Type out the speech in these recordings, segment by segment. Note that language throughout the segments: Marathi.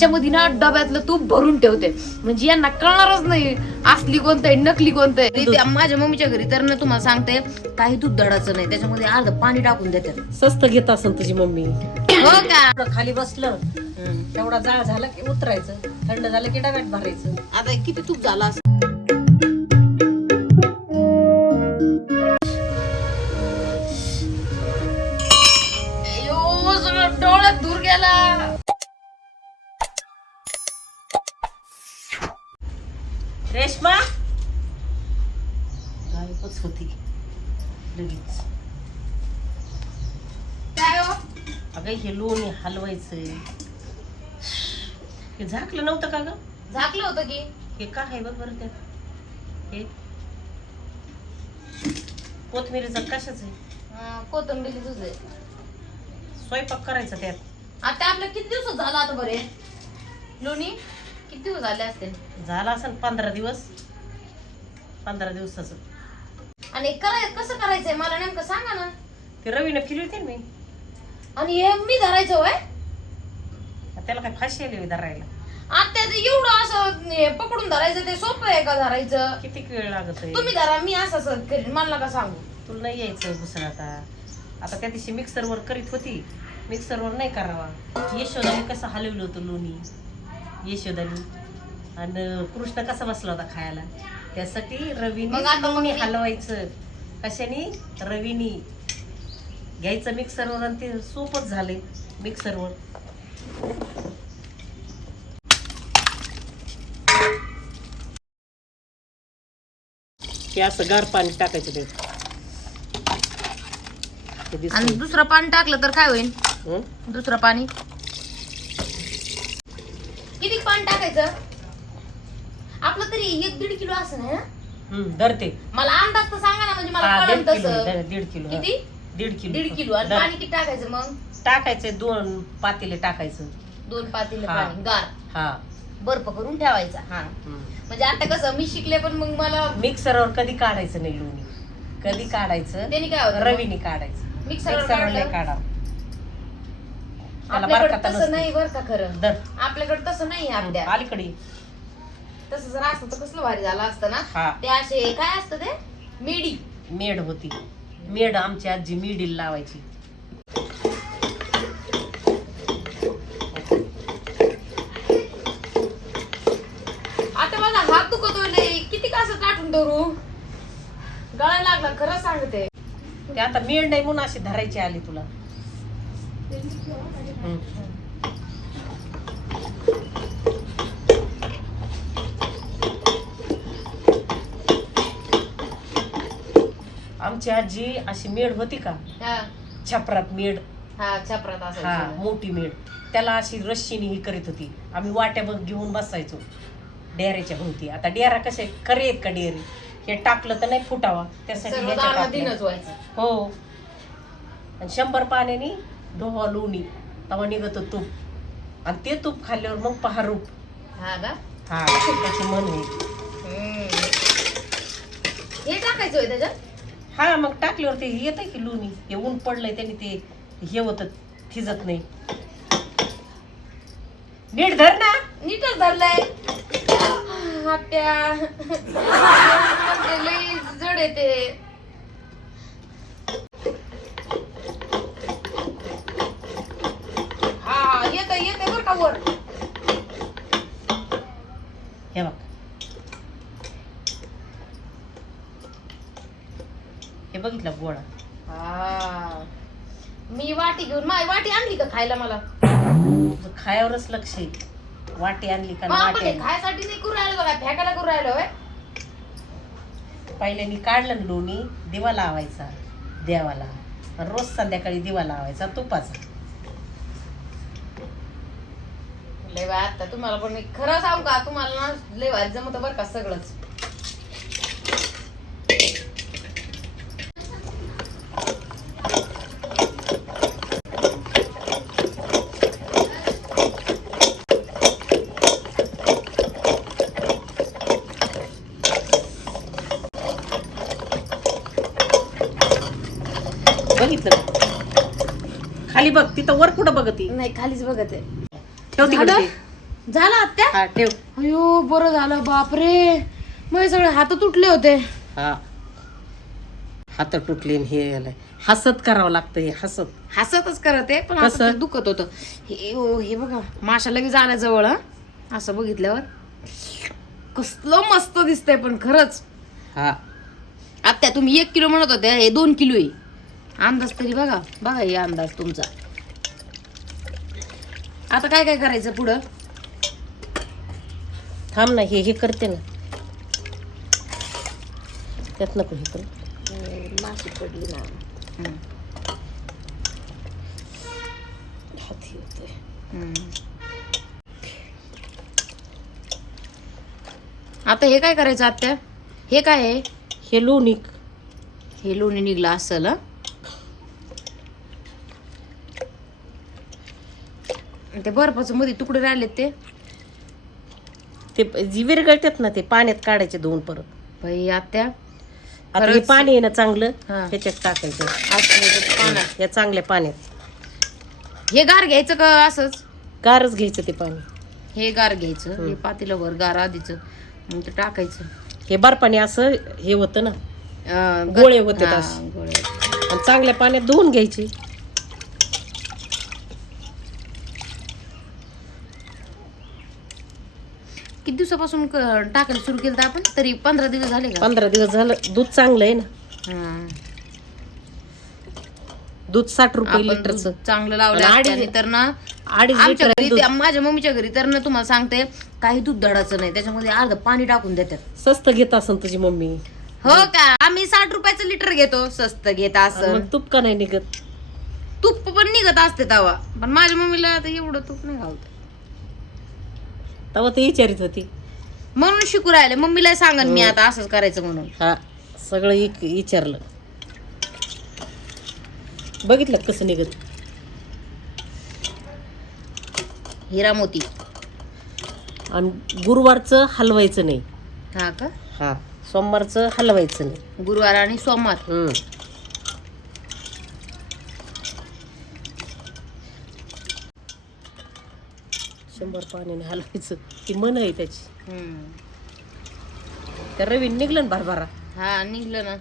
त्याच्यामध्ये ना डब्यातलं तूप भरून ठेवते. म्हणजे यांना कळणारच नाही असली कोणतं आहे नकली कोणतं आहे त्या माझ्या मम्मीच्या घरी तर ना तुम्हाला सांगते काही दूध दडाचं नाही त्याच्यामध्ये अर्ध पाणी टाकून देते स्वस्त घेत असेल तुझी मम्मी. हो का? खाली बसलं तेवढा जाळ झाला की उतरायचं थंड झालं की डब्यात भरायचं. आता किती तूप झाला असं होती. लगेच. काय हो? अगं हे लोणी हलवायचंय हे झाकलं नव्हतं का ग? झाकलं होतं की? हे काय आहे बघ बरं त्यात. हे. कोथमिरीचं कशाच आहे? कोथिंबीर तुझे स्वयंपाक करायचा त्यात. आता आपलं किती दिवस झाला आता बरे लोणी किती दिवस झाले असते झाला असेल पंधरा दिवस. पंधरा दिवसाचं. आणि कराय कसं करायचंय? मला नेमकं सांगा ना. ते रवीनं फिरवते ना मी. आणि हे मी धरायचं होय. त्याला काय फाशी आली धरायला? आता ते एवढं असं हे पकडून धरायचं ते सोपं आहे का धरायचं? किती वेळ लागत आहे तुम्ही धरा मी असं असं करीन. मला का सांगू. तुला नाही यायचं घुसळ आता. आता त्या दिवशी मिक्सरवर करीत होती. मिक्सरवर नाही करावा. यशोदाने कसं हलवलं होतं लोणी? यशोदाने. आणि कृष्ण कसा बसला होता खायला? त्यासाठी रवीने हलवायचं. कशाने? रवीनी. घ्यायचं मिक्सरवर आणि ते सोपच झाले मिक्सरवर असं गार पाणी टाकायचं ते. आणि दुसरं पाणी टाकलं तर काय होईल? दुसरं पाणी. किती पाणी टाकायचं? आपलं तरी एक दीड किलो असं ना? हं, धरते. मला अंदाज तर सांगा ना म्हणजे मला हा, कळलं दीड किलो तसं. धर, दीड किलो हा. किती? दीड किलो दीड किलो. आणि धर. पाणी किती टाकायचं मग? टाकायचे दोन पातेले टाकायचं. दोन पातेले हा. पाणी. गार. हा. बर्फ करून ठेवायचा. हा. म्हणजे आता कसं मी शिकले पण मग मला मिक्सरवर कधी काढायचं नाही लोणी. कधी काढायचं? त्याने काय होतं रवीने काढायचं. मिक्सरवर मिक्सरवर नाही काढलं? काढा त्याला आपल्याकडे बरकाता तसं नसते. नाही बर का खरं. धर. आपल्याकडे तसं नाही आपल्या. अलीकडे तसं जर असतं तर कसलं भारी झालं असतं ना? हा. ते असे काय असतं ते? मिडी. मेड होती. मेड आमची आजी मिडील लावायची. आता माझा हात दुखतोय लय. किती कसं टाटून धरू? गळायला लागला खरं सांगते. ते आता मेड नाही म्हणून अशी धरायची आली तुला. हं. आमची आजी अशी मेड होती का? हा. छपरात मेड हा छपरात हा असायचं मोठी मेड त्याला अशी रश्शीने ही करीत होती. आम्ही वाट्या बघ घेऊन बसायचो. डेऱ्याच्या भोवती. आता डेरा कसे खरे आहेत का डेरे हे टाकलं तर नाही फुटावा. त्यासाठी सर्व व्हायचं. हो. आणि शंभर पाण्याने ढोवा लोणी. तवा निघत तूप. आणि ते तूप खाल्ल्यावर मग पहा रूप. हा का? हा त्याची मन हम्म. हे टाकायचं होय त्याच्यात? हा मग टाकल्यावर ते येत आहे की लोणी? हे ऊन पडलंय त्याने ते हे होत थिजत नाही. नीट धर ना. नीटच धरलाय. हात्या लई जड येते हा येत येते बर का वर. हे बघ. बघितलं गोळा हा. मी वाटी घेऊन माय वाटी आणली का खायला मला? तुझं खायावरच लक्ष आहे. वाटी आणली का मग ना आपण वाटी आणली. खायसाठी नाही करू राहिलो का फेकायला करू राहिलो होय? पहिल्यानी काढलं ना लोणी दिवा लावायचा देवाला. आणि रोज संध्याकाळी दिवा लावायचा तुपाचा. लय बाय आता तुम्हाला पण मी खरं सांगू का? तुम्हाला ना लय भारी जमत बरं का सगळंच बघितलं खाली बघ तिथं वर कुठं बघती? नाही खालीच बघत. आहे ठेव तिकडे झालं? ते. झालं आत्या? हा ठेव. अयो बरं झालं बापरे. मग सगळे हात तुटले होते. हा. हात तुटले हे आलंय. हसत करावं लागतं हे हसत. हसतच करत आहे पण कसं? ते दुखत होतं. हे ओ, हे बघा माशा लगेच आल्या जवळ हं. असं बघितल्यावर. कसलं मस्त दिसतंय पण खरंच. हा. आत्या तुम्ही एक किलो म्हणत होत्या हे दोन किलो आहे अंदाज तरी बघा बघा हे अंदाज तुमचा. आता काय काय करायचं पुढं? थांब ना हे हे करते ना. त्यात नको हे कर. माशी पडली ना. हात हे. आता हे काय करायचं आत्या? हे काय आहे? हे लोणिक हे लोणी निघलं असेल ते बर्फाचं मध्ये तुकडे राहिलेत ते ते जी विरगळतात ना ते पाण्यात काढायचे दोन परत बाई आत्या आता हे खरंच? पाणी आहे ना चांगलं हा. ह्याच्यात टाकायचं असं बघ पाण्यात. या चांगल्या पाण्यात हे गार घ्यायचं का असंच गारच घ्यायचं ते पाणी हे गार घ्यायचं हे पातीला वर गार आधीच मग ते टाकायचं हे बर्फाने असं हे होतं ना अं, ग- गोळे होते हा, असे. गोळे. आणि चांगल्या पाण्यात धुवून घ्यायची किती दिवसापासून क- टाकायला सुरू केलं आपण? तरी पंधरा दिवस झाले का? पंधरा दिवस झालं. दूध चांगलं आहे ना. हा. दूध साठ रुपये आपण लिटरचं. दूध चांगलं लावलं आणि तर ना अडीच आमच्या लिटर घरी ते- माझ्या मम्मीच्या घरी तर ना तुम्हाला सांगते काही दूध दडाचं नाही. त्याच्यामध्ये अर्ध पाणी टाकून देतात. स्वस्त घेत असन तुझी मम्मी. हो का? आम्ही साठ रुपयाचं लिटर घेतो. स्वस्त घेत असं मग तूप का नाही निघत? तूप पण निघत असते तवा. पण माझ्या मम्मीला एवढं तूप नाही घालत तेव्हा ते विचारित होती. म्हणून शिकू राहिले. मम्मीला सांगन मी आता असंच करायचं म्हणून. हा सगळं इक- विचारलं. बघितलं का कसं निघत? हिरा मोती. आणि गुरुवारचं हलवायचं नाही. हा का? हा सोमवारचं हलवायचं नाही. गुरुवार आणि सोमवार. हम्म. शंभर पाण्याने हलवायचं. ती मन आहे त्याची. हम्म. त्या रवी निघलं ना भरभरा. हा निघलं ना.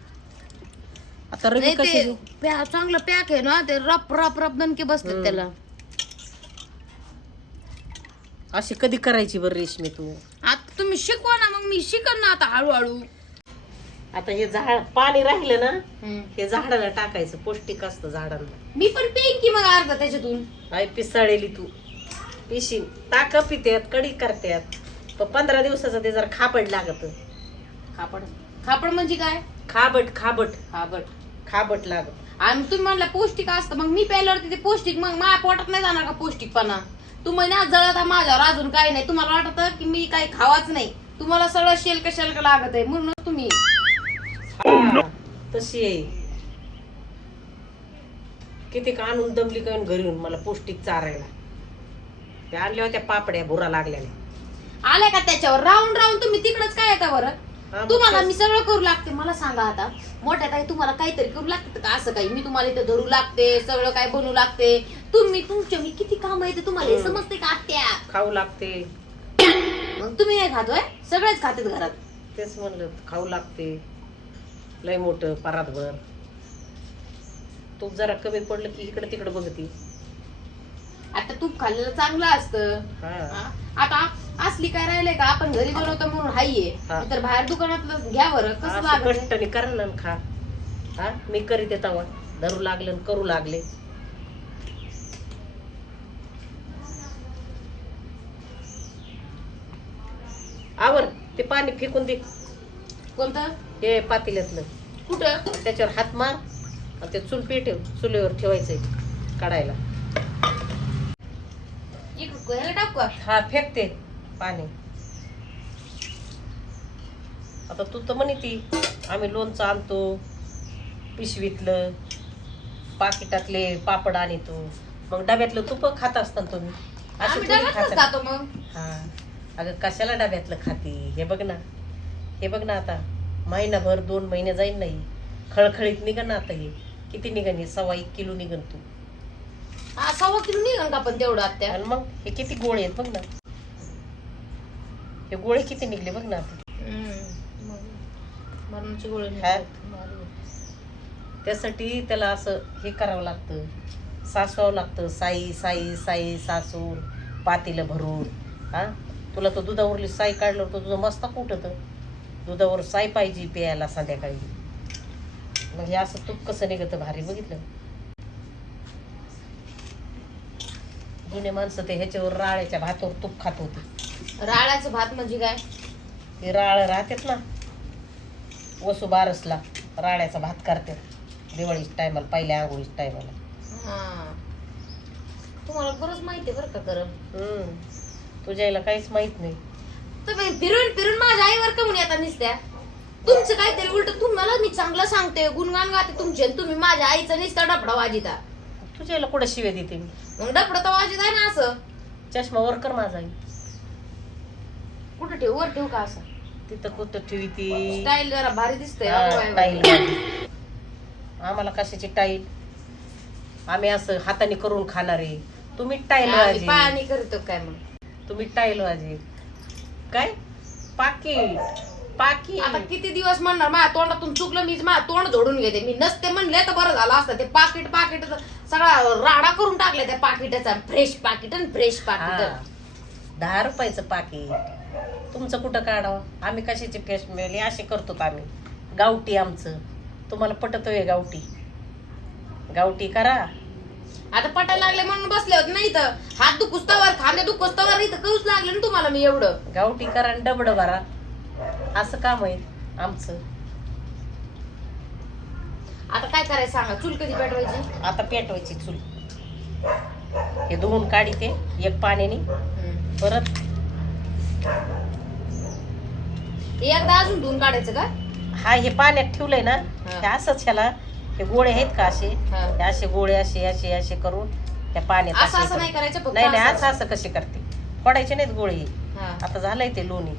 आता रवी नाही कशी ते प्या- चांगलं पॅक आहे ना ते रप रप रप दणके बसतात त्याला. अशी कधी करायची बरं रेशमी तू? आता तुम्ही शिकवा ना मग मी शिकन ना आता हळूहळू. आता हे झाड पाणी राहिलं ना. हे झाडाला टाकायचं पौष्टिक असतं झाडांना. मी पण पेन की मग अर्धा त्याच्यातून? आई पिसाळेली तू. पिशीन. टाक पित्यात कडी करत्यात पण पंधरा दिवसाचं ते जरा खापड लागत. खापड? खापड म्हणजे काय? खाबट खाबट. खापड खाबट लागत. आणि तुम्ही म्हणला पौष्टिक असतं मग मी प्यायल्यावरती ते पौष्टिक मग माझ्या पोटात नाही जाणार का पौष्टिकपणा? तुम्ही ना जळत माझ्यावर अजून काही नाही. तुम्हाला वाटत की मी काही खावाच नाही. तुम्हाला सगळं शेल कशाल लागत आहे म्हणून तुम्ही तशी आहे. किती का आणून दमली काय घरी येऊन मला पौष्टिक चारायला. ते आणल्या होत्या पापड्या भुरा लागल्याने. आल्या का त्याच्यावर? राहून राहून तुम्ही तिकडच काय येता बरं? हा, मग तुम्हाला. मी सगळं करू लागते. मला सांगा आता. मोठ्या ताई तुम्हाला काहीतरी करू लागते का? असं काही? मी तुम्हाला इथं धरू लागते सगळं काय बनवू लागते. तुम्ही तुमच्या मी किती काम येते तुम्हाला हे समजते का आत्या? खाऊ लागते. मग तुम्ही नाही खातोय? सगळेच खातेत घरात. तेच म्हणलं खाऊ लागते. लय मोठं परातभर. तूप जरा कमी पडलं की इकडे तिकडे बघती. आता तूप खाल्लेलं चांगलं असतं. हा. हा? आता असली काय राहिलंय का? आपण घरी बनवतो म्हणून हाये. हा. तर बाहेर दुकानात घ्या बरं. कसं असं लागत कष्टाने करा ना खा. हा? मी करीत तवा. धरू लागले आणि करू लागले. आवर ते पाणी फेकून दे. कोणतं? हे पातेल्यातलं. कुठं? त्याच्यावर हात मार. आणि ते चूल पेटव चुलीवर ठेवायचंय काढायला. इकडं ह्याला टाकू का? हा फेकते पाणी. आता तू तर म्हणे ती आम्ही लोणचं आणतो पिशवीतलं पाकिटातले पापड आणतो मग डब्यातलं तूप खात असताना तुम्ही. अशी आम्ही थोडी डब्यातच खाता. जातो मग. हा. अगं कशाला डब्यातलं खाती? हे बघ ना. हे बघ ना आता. महिनाभर दोन महिने जाईन नाही. खळखळीत निघन आता हे. किती निघन हे? सव्वा एक किलो निघन तू. हा सव्वा किलो निघन का पण तेवढं आत्या आणि मग हे किती गोळे आहेत बघ ना. हे गोळे किती निघले बघ ना आता. हम्म. मग मरणाची गोळी हा. नाही. त्यासाठी त्याला असं हे करावं लागतं. सासवावं लागतं. साई साई साई सासून पातीला भरून. हा? तुला तो दुधावरली साई काढल्यावर तर तुझं मस्त उठत दुधावर साई पाहिजे प्यायला संध्याकाळी. मग हे असं तूप कसं निघतं भारी बघितलं? जुने माणसं ते ह्याच्यावर राळ्याच्या भातावर तूप खात होते. राळ्याचं भात म्हणजे काय? ते राळ राहतात ना. वसू बारसला राळ्याचा भात करतात दिवाळीच्या टायमाला पहिल्या आंघोळीच्या टायमाला हा. तुम्हाला बरंच माहिती आहे बरं का करम हम्म. तुझ्या आईला काहीच माहीत नाही. तुम्ही फिरून फिरून माझ्या आईवर कमून येता निसत्या. तुमचं काहीतरी उलट तुम्हाला मी चांगलं सांगते. गुणगान गाते तुमचे आणि तुम्ही माझ्या आईचा निसता डबडा वाजिता. तुझ्या आईला कुठं शिव्या देते मी? मग डबडा तर वाजित आहे ना असं. चष्मा वर कर माझा. कुठं ठेवू? वर ठेवू का असं? तिथं कुठं ठेवी ती? स्टाईल जरा भारी दिसतंय. हा, अगो बाई टाईल. आम्हाला कशाची टाईल आम्ही असं हाताने करून खाणार आहे. तुम्ही टाईल आम्ही वाजे. पाणी करतो काय मग? तुम्ही टाईल वाजे. काय? पाकिट पाकिट आता किती दिवस म्हणणार? माझ्या तोंडातून चुकलं मी माझ्या तोंड जोडून घेते. मी नसते म्हणले तर बरं झालं असतं. ते पाकिट पाकिट सगळा राडा करून टाकले त्या पाकिटाचा. फ्रेश पाकिट आणि फ्रेश हा. पाकिट दहा रुपयाचं पाकिट तुमचं कुठं काढावं? आम्ही कशाचे फेस मिळले? असे करतो आम्ही? गावठी आमचं. तुम्हाला पटत आहे गावठी. गावठी करा. आता पटायला लागले म्हणून बसले होते नाही तर हात दुखुस्तवर खांदे दुखुस्तवर इथं करूच लागले ना तुम्हाला मी एवढं. गावठी करा आणि डबड भरा. असं काम आहे आमचं. आता काय करायचं सांगा? चूल कधी पेटवायची? आता पेटवायची चूल. हे धुवून काढी ते एक पाण्याने. परत एकदा अजून धुवून काढायचं का? हा हे पाण्यात ठेवलंय ना हा. असंच ह्याला हे गोळे आहेत का असे? हा. हे असे गोळे असे असे असे करून त्या पाण्यात असं असे असं नाही करून- करायचं फक्त नाही नाही असं. असं कसे करते? पडायचे नाहीत गोळे. हा. आता झालंय ते लोणी.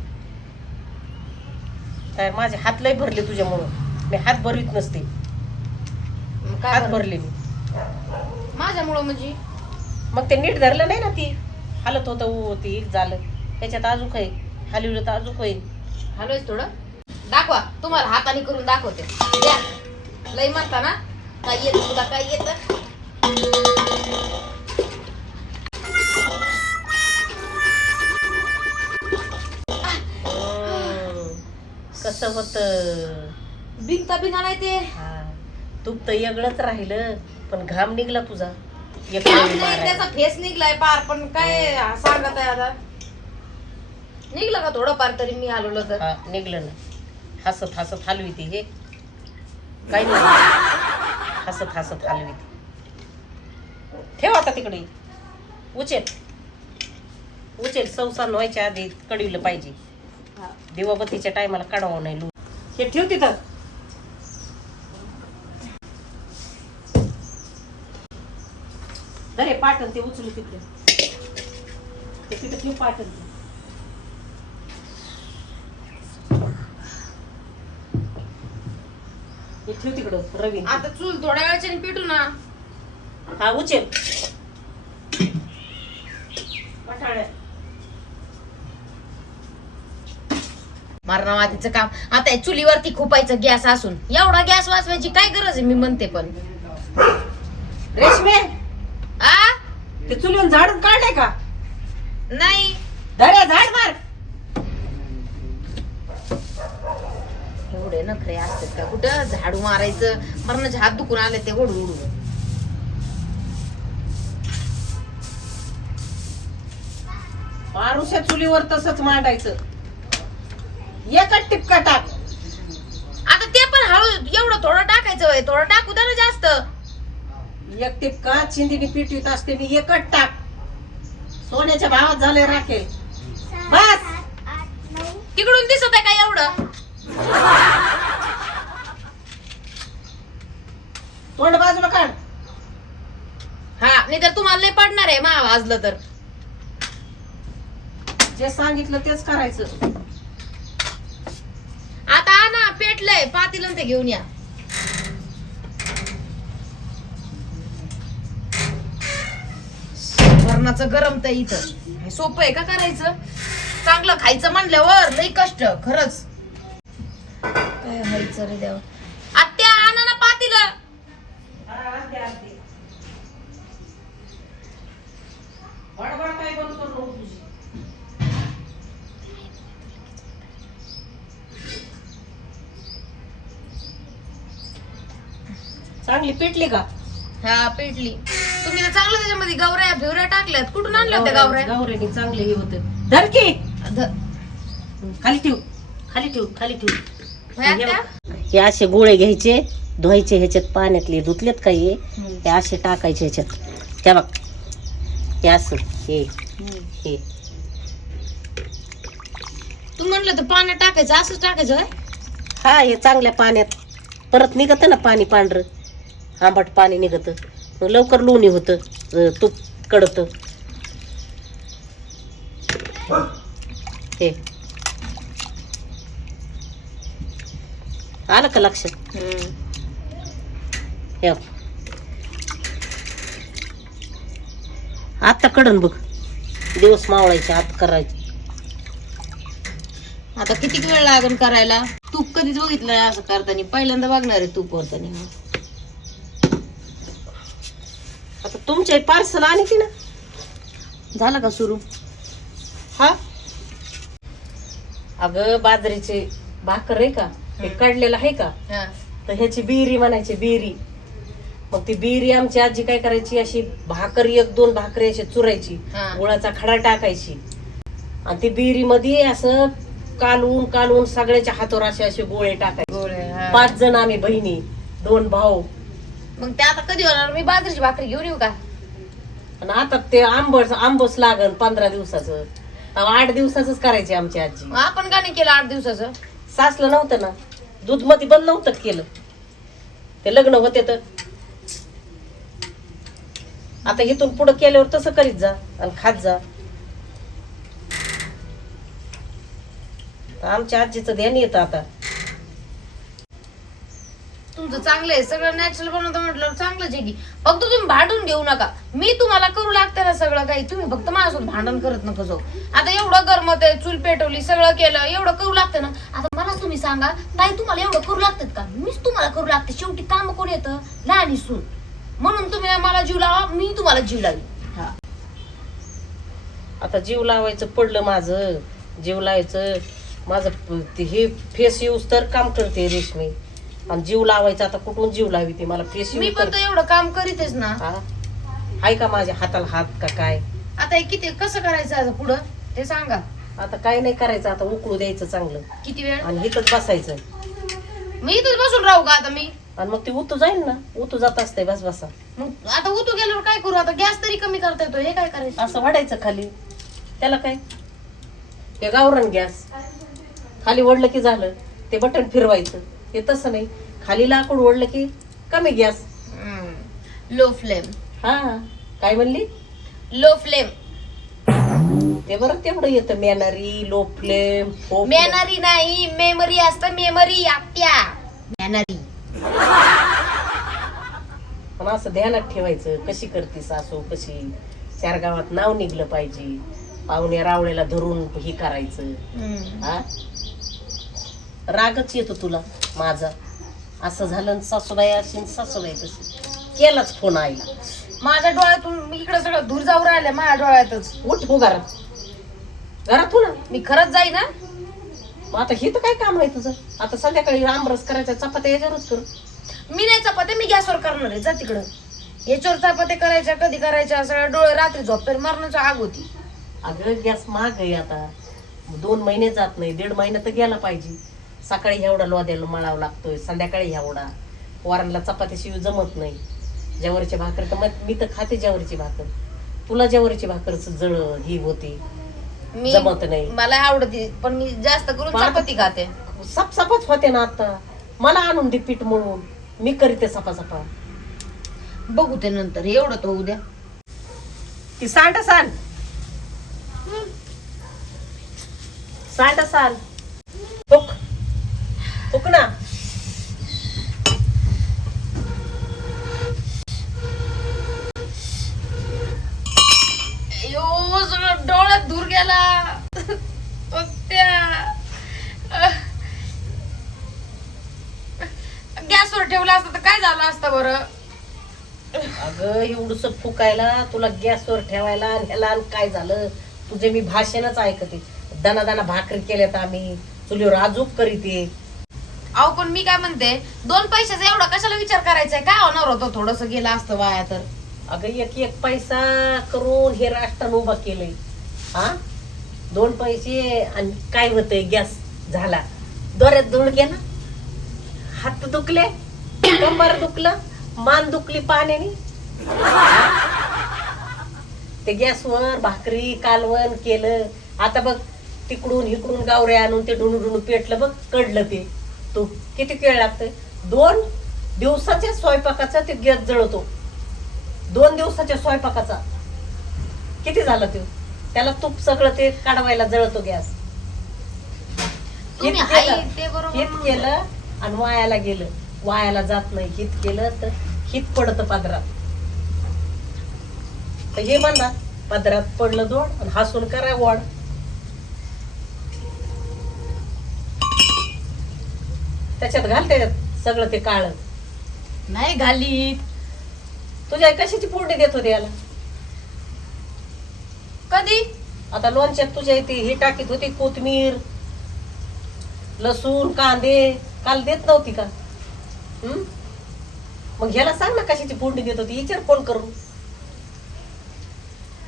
तर माझे हात लय भरले तुझ्यामुळं. मी हात भरवीत नसते. मग काय हात बरं? भरले मी. माझ्यामुळं म्हणजे? मग ते नीट धरलं नाही ना ती? हालत होतं उ ती एक झालं. त्याच्यात अजून काही हलवलं तर अजून होईल हलवायचं थोडं? दाखवा. तुम्हाला हाताने करून दाखवते. द्या. लई म्हणता ना? काय येत तुला काय येत? कसं होत? बिंगता बिंगा नाही ते. तूप तर वेगळंच राहिलं पण घाम निघला तुझा. एक मारायला. त्याचा फेस निघलाय पार पण काय सांगत आहे आता? निघलं का थोडं पार तरी मी हलवलं तर? हा निघलं ना. हसत हसत हलवी ती हे. काही नाही. हसत हसत हलवी ती. ठेव आता तिकडे. उचेल. उचेल संसार व्हायच्या आधी कडविलं पाहिजे. हा. दिवाबत्तीच्या टायमाला काढावं नाही लू. हे ठेव तिथं. दरे पाटण ते उचलू तिकडे. ते पाटण ते. हे ठेव तिकडं रवी आता चूल थोड्या वेळाच्या पिटू ना. हा उचल. मारणा मातीचं काम. आता चुलीवरती खुपायचं गॅस असून एवढा गॅस वाचवायची काय गरज आहे? मी म्हणते पण. रेशमे! ते चुलीवर झाडून काढले का? नाही. धरे झाड मार. एवढे नखरे असतात का? कुठं झाडू मारायचं? मरणाचे हात दुखून आले ते ओढू ओढू मारुष्या चुलीवर तसंच मांडायचं. एकच टिपका टाक आता ते पण हळू एवढं थोडं टाकायचं होय. थोडं टाकू दे ना जास्त. एक टिपका चिंदीने पिटवीत असते मी एकच टाक. सोन्याच्या भावात झाले राखेल. बस. तिकडून दिसत आहे का एवढं? तोंड बाजूला काढ. हा नाही तर तुम्हाला नाही पडणार आहे मा वाजलं तर. जे सांगितलं तेच करायचं. आता ना पेटलंय. पातील ते घेऊन या. वरणाचं गरम तर इथं. सोपं आहे का करायचं? चांगलं खायचं म्हणल्यावर लई कष्ट खरंच. काय व्हायचं रे देवा? आत्या आणा ना पातीला. चांगली पेटली का? हा पेटली. तुम्ही तर चांगलं त्याच्यामध्ये गवऱ्या भिवऱ्या टाकल्यात. कुठून आणल्या त्या गवऱ्या गावऱ्याने चांगले हे होत. ध- खाली ठेव. खाली ठेव खाली ठेव. होय आत्या? हे असे गोळे घ्यायचे धुवायचे ह्याच्यात पाण्यातले धुतलेत का हे. हे असे टाकायचे ह्याच्यात. त्या बघ. हे असं हे हे. तू म्हणलं तर पाण्यात टाकायचं असंच टाकायचं होय? हा हे चांगल्या पाण्यात. परत निघत ना पाणी पांढरं. आंबट पाणी निघत. लवकर लोणी होतं तूप कडत. हे. आलं का लक्षात? हे. आता कडन बघ. दिवस मावळायचे आत करायचे. आता किती वेळ लागेल करायला? तूप कधीच बघितलं नाही असं करताना. पहिल्यांदा बघणार आहे तूप वरताना. आता तुमचे पार्सल आणि की ना? झालं का सुरू? हा? अगं बाजरीचे भाकर आहे का? हे काढलेलं आहे का? तर ह्याची बिरी म्हणायची बिरी. मग ती बिरी आमची आजी काय करायची? अशी भाकर एक दोन भाकरी अशी चुरायची. हा. गुळाचा खडा टाकायची. आणि ती बिरी मध्ये असं कालवून कालवून सगळ्याच्या हातावर असे असे गोळे टाकायचे. गोळे. पाच जण आम्ही बहिणी दोन भाऊ. मग ते आता कधी होणार? मी बाजरीची भाकरी घेऊन येऊ का? आणि आता ते आंबट आंबस लागन पंधरा दिवसाचं. आठ दिवसाच करायचे आमची आजी. मग आपण का नाही केलं आठ दिवसाचं? सासलं नव्हतं ना. दूधमध्ये बंद नव्हतं केलं. ते लग्न होते तर. आता इथून पुढं केल्यावर तसं करीत जा आणि खात जा. आमच्या आजीचं ध्यान येतं आता. तुमचं चांगलं आहे. सगळं नॅचरल बनवतं म्हटलं चांगलंच आहे की. फक्त तुम्ही भांडून घेऊ नका. मी तुम्हाला करू लागते ना सगळं काही. तुम्ही फक्त माझ्यासोबत भांडण करत नका जाऊ. आता एवढं गरमत आहे चूल पेटवली सगळं केलं एवढं करू लागतं ना. आता मला तुम्ही सांगा ताई तुम्हाला एवढं करू लागतात का? मीच तुम्हाला करू लागते. शेवटी काम कोण येतं? लहान सून म्हणून तुम्ही मला जीव लावा मी तुम्हाला जीव लावी हा. आता जीव लावायचं पडलं माझं. जीव लावायचं. माझं हे फेस यूज तर काम करते रेशमी. आणि जीव लावायचं आता कुठून जीव लावी ते? मला मी पण तर. एवढं काम करीतेच ना. हा? आहे का माझ्या हाताला हात का काय? आता हे किती कसं करायचं आता पुढं? ते सांगा. आता काय नाही करायचं आता उकळू द्यायचं चांगलं. किती वेळ? आणि इथंच बसायचं. मी इथंच बसून राहू का आता मी? आणि मग ते उतू जाईल ना. उतू जात असते बस बसा. मग आता उतू गेल्यावर काय करू? आता गॅस तरी कमी करता येतो हे काय करायचं? असं वाढायचं खाली. त्याला काय? ते गावरण गॅस. खाली ओढलं की झालं ते बटन फिरवायचं. हे तसं नाही. खाली लाकूड ओढलं की कमी गॅस. Low flame. हा. काय म्हणली? Low flame. ते बरं तेवढं येतं. मॅनरी लो फ्लेम मेमरी नाही. मेमरी असतं. मेमरी आत्या मेमरी पण असं ध्यानात ठेवायचं. कशी करते सासू? कशी? चार गावात नाव निघलं पाहिजे. पाहुणे रावळेला धरून हे करायचं. हा? रागच येतो तुला माझा. असं झालं सासूबाई अशी सासूबाई तशी. केलाच फोन आईला. माझ्या डोळ्यातून इकडे सगळं दूर जाऊ राहिलं माझ्या डोळ्यातच. उठ हो घरात. घरात हो ना. मी खरंच जाई ना मग आता हे तर काय काम आहे तुझं? आता संध्याकाळी आमरस करायचा चपात्या याच्यावरच कर. मी नाही चपात्या मी गॅसवर करणार आहे. जा तिकडं. याच्यावर चपात्या करायच्या कधी करायच्या सगळ्या डोळे रात्री झोपतर मरण्याची आग होती. अगं गॅस महाग आहे आता. दोन महिने जात नाही दीड महिना तर गेला पाहिजे. सकाळी एवढा लोद्याला मळावा लागतोय संध्याकाळी एवढा. वारांना चपात्याशिवाय जमत नाही. ज्वारीची भाकर तर मग मी तर खाते ज्वारीची भाकर. तुला ज्वारीची भाकरच जळ ही होती. मी जमत नाही. मला आवडते पण मी जास्त करून चपाती खाते. सपसपच होते ना आता. मला आणून दे पीठ म्हणून मी करीते सपा सपा बघू ते नंतर एवढं तो उद्या ती सांड सांड. सांड सांड. उकणा डोळ्यात दूर गेला. गॅसवर ठेवला असता तर काय झालं असतं बर? अग एवढस फुकायला तुला गॅसवर ठेवायला ह्याला आणि काय झालं? तुझे मी भाषणच ऐकते. दना दना भाकरी केल्यात आम्ही. चुलीवर आजूक करीते. अहो पण मी काय म्हणते दोन पैशाचा एवढा कशाला विचार करायचा काय होणार होतो थोडस गेलं असतं वाया तर? अगं एक एक पैसा करून हे राष्ट्रानं उभा केलंय. हा? दोन पैसे आणि काय होतंय गॅस झाला. दोऱ्यात दळुण घे ना. हात दुखले कंबर दुखलं मान दुखली पाण्याने. ते गॅसवर भाकरी कालवण केलं. आता बघ तिकडून इकडून गावरे आणून ते डुणू डुणू पेटलं बघ कडलं ते. तू किती वेळ लागतोय? दोन दिवसाच्या स्वयंपाकाचा ते गॅस जळतो. दोन दिवसाच्या स्वयंपाकाचा. किती झाला तो? त्याला तूप सगळं ते काढवायला जळतो गॅस. हित केलं. हित आणि वायाला गेलं. वायाला जात नाही. हित केलं तर हित पडत पदरात. तर हे म्हणा पदरात पडलं दोड आणि हसून करा वाढ. त्याच्यात घाल त्याच्यात सगळं ते काळ? नाही घालीत. तुझ्या कशाची फोडणी देत होती याला? कधी? आता लोणच्यात तुझ्या इथे हे टाकीत होती कोथमीर लसूण कांदे. काल देत नव्हती का? हम्म? मग ह्याला सांग ना कशाची फोडणी देत होती विचार फोन करून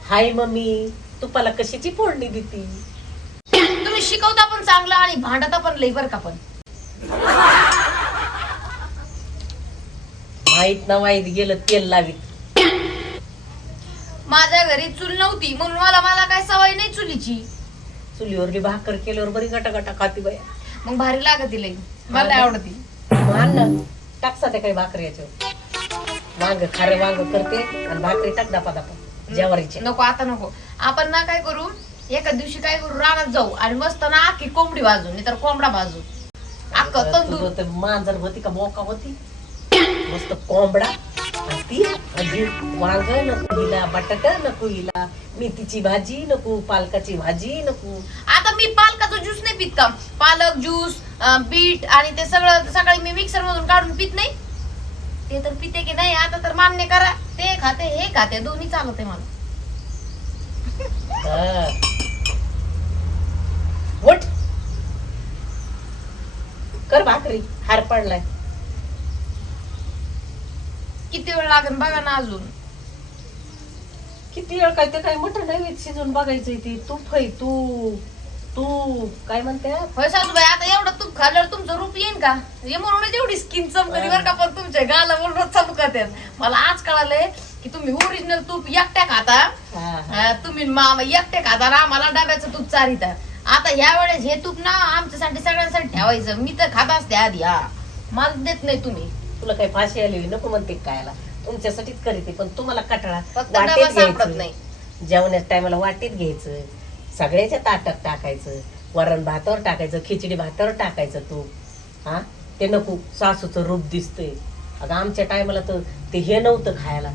हाय मम्मी तुपाला कशाची फोडणी देती? तुम्ही शिकवता पण चांगलं आणि भांडता पण लई बरं का पण. माहीत ना वाईट गेलं तेल लावीत. माझ्या घरी चूल नव्हती म्हणून मला मला काय सवय नाही चुलीची. चुलीवरली भाकर केल्यावर बरी गटा गटा खाती बाया मग भारी लागत लई. मला आवडती. मान टाकसा ते काही भाकरी याच्यावर. वांग खारे वांग करते आणि भाकरी टाक दापा दापा जेवारीच्या नको आता नको. आपण ना काय करू? एका दिवशी काय करू? रानात जाऊ आणि मस्त ना आखी कोंबडी भाजू नाही तर कोंबडा भाजू. अख्खं तंदूर. मांजर होती का मोका होती? मस्त कोंबडा ती वांग नको हिला बटाटा नको हिला मेथीची भाजी नको पालकाची भाजी नको. आता मी पालकाचा ज्यूस नाही पित का? पालक ज्यूस बीट आणि ते सगळं सकाळी मी मिक्सर मधून काढून पित नाही. ते तर पिते की नाही आता तर मान्य करा. ते खाते हे खाते दोन्ही चालत आहे मला. कर भाकरी हार पडलाय. किती वेळ लागेल बघा ना अजून? किती वेळ काय ते काय मटण नाही शिजून बघायचंय ती. तूप आहे तू तू काय म्हणते होय सासूबाई आता एवढं तूप खाल्ल्यावर तुमचं रूप येईन का? हे म्हणूनच एवढी स्किन चमकली बरं का पण तुमच्या गाला बरोबर चमकत आहेत. मला आज कळालंय की तुम्ही ओरिजिनल तूप एकट्या खाता. अं, तुम्ही मामा एकटे खाता ना आम्हाला डब्याचं तूप चारिता. आता ह्या वेळेस हे तूप ना आमच्यासाठी सगळ्यांसाठी ठेवायचं. मी तर खात असते आधी हा. मला देत नाही तुम्ही. तुला काही फाशी आली होती, नको म्हणते कायला. तुमच्यासाठीच करीते पण तुम्हाला कटाळा फक्त वाटीत सापडत घ्यायचं. नाही. जेवणाच्या टायमाला वाटीत घ्यायचं. सगळ्याच्या ताटात टाकायचं. वरण भातावर टाकायचं खिचडी भातावर टाकायचं तू हा? ते नको. सासूचं रूप दिसतंय. अगं आमच्या टायमाला तर ते हे नव्हतं खायला.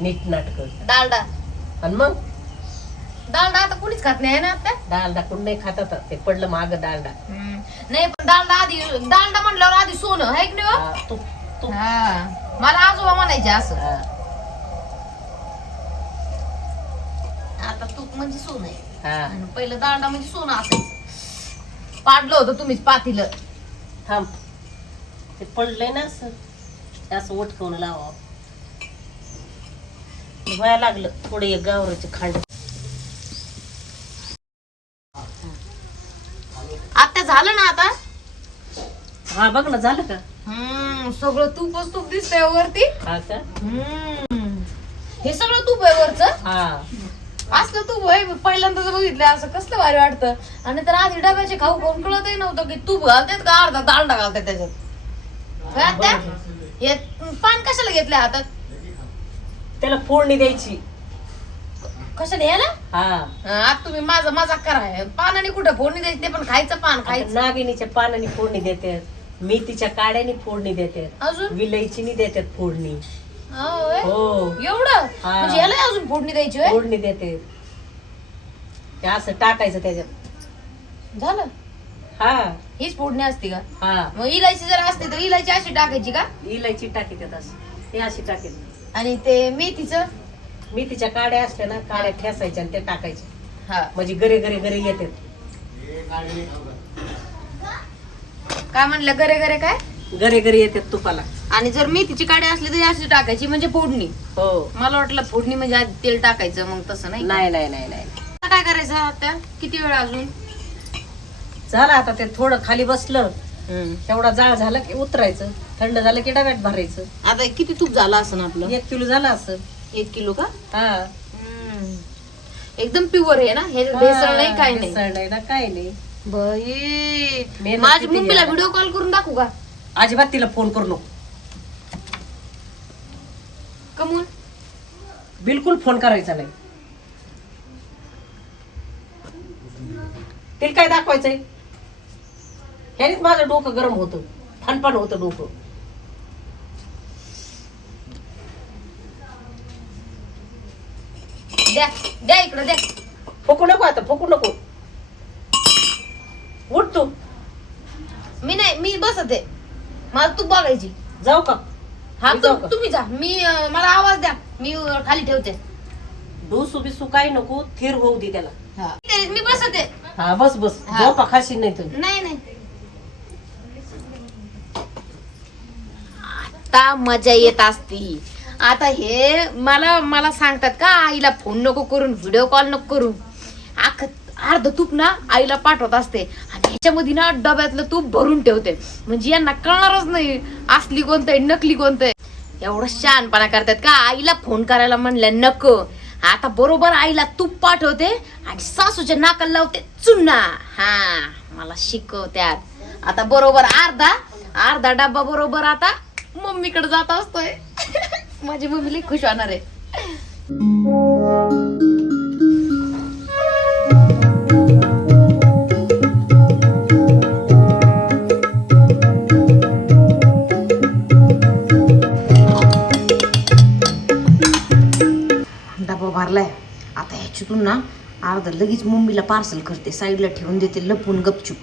नीट नाटक. डालडा. आणि मग? डालडा आता कुणीच खात नाही ना आता? डालडा कोण नाही खातात ते पडलं माग डालडा. नाही पण डालडा आधी डालडा म्हणल्यावर आधी सोनं आहे की नाही हो? हा, तू हा. मला आजोबा म्हणायचे असं. हा, आता तूप म्हणजे सोनं आहे. हा. आणि पहिलं डालडा म्हणजे सोनं असायचं पाडलं होतं तुम्हीच पातीलं. थांब. ते पडलंय ना असं. असं उठकवून लावा व्हायला लागलं. थोडे एक गावराचे खांड. आता झालं ना आता? हा बघ ना झालं का? हम्म सगळं तूपच तूप दिसतंय वरती. हा का हम्म. हे सगळं तूप आहे वरचं? हा. असलं तूप आहे पहिल्यांदाच बघितलं असं कसलं भारी वाटतं. आणि तर आधी डब्याचे खाऊ कोण कळतही नव्हतं की तूप घालतात का अर्धा दांडा घालतात त्याच्यात. आत्या? हे पान कशाला घेतलं हातात? त्याला फोडणी द्यायची. कशाला याला? हा. आता तुम्ही माझा मजाक करा. पानाने कुठं फोडणी द्यायची? ते पण खायचं पान आता खायचं. नागिनीच्या पानाने फोडणी देतात मेथीच्या काड्याने फोडणी देतात अजून? विलायचीनी देतात फोडणी. हा होय? हो. एवढं? हा. म्हणजे याला अजून फोडणी द्यायची होय? फोडणी देते. ते असं टाकायचं त्याच्यात. झालं? हा. हीच फोडणी असते का? हा. मग इलायची जर असते तर इलायची अशी टाकायची का? इलायची टाकीत येत असं. हे अशी टाकीत आणि ते मेथीचं मेथीच्या काड्या असल्या ना काड्या ठेसायच्या आणि ते टाकायचे हा. म्हणजे गरे गरे गरे येतात. काय म्हणलं गरे गरे काय? गरे गरे येतात तुपाला. आणि जर मेथीची काडी असली तरी अशी टाकायची म्हणजे फोडणी. हो. मला वाटलं फोडणी म्हणजे आधी तेल टाकायचं मग तसं नाही नाही नाही नाही नाही. आता काय करायचं आता? किती वेळ अजून? झालं आता ते थोडं खाली बसलं. तेवढा जाळ झाला की उतरायचं. थंड झालं की डब्यात भरायचं. आता किती तूप झालं असं आपलं? एक किलो झालं असं. एक किलो का? हा. एकदम प्युअर आहे ना? हे भेसळ नाही काय नाही. नाही ना काय नाही. बाई मम्मीला. व्हिडिओ कॉल करून दाखवू का? अजिबात तिला फोन करू नको. कमून? बिलकुल फोन करायचा नाही. तिला काय दाखवायचंय? ह्यानेच माझं डोकं गरम होतं. फनफन होतं डोकं. द्या द्या इकडं द्या. फुकू नको आता फुकू नको. उठ तू. मी नाही मी बसते मला तूप बघायची जाऊ का? हा मी जाऊ तू- का? तुम्ही जा. मी अं, मला आवाज द्या. मी अं, खाली ठेवते. डोसू बिसू काय नको थीर होऊ दे त्याला. ते- मी बसते हा बस बस. हा. झोपा खाशी नाही तर. नाही नाही. आता मजा येत असती. आता हे मला मला सांगतात का आईला फोन नको करून व्हिडिओ कॉल नको करू. अख अर्ध तूप ना आईला पाठवत असते. आणि ह्याच्यामध्ये ना डब्यातलं तूप भरून ठेवते. म्हणजे यांना कळणारच नाही असली कोणतं आहे नकली कोणतं आहे एवढं शहाणपणा करतात का? आईला फोन करायला म्हणलं नको. आता बरोबर आईला तूप पाठवते आणि सासूच्या नाकाला लावते चुन्ना. हा मला शिकवत्यात. आता बरोबर अर्धा अर्धा डब्बा बरोबर आता मम्मीकडे जात असतोय. माझी मम्मी लई खुश होणार आहे. डबा आता ह्याच्यातून ना अर्धा लगेच मम्मीला पार्सल करते. साईडला ठेवून देते लपून गपचूप.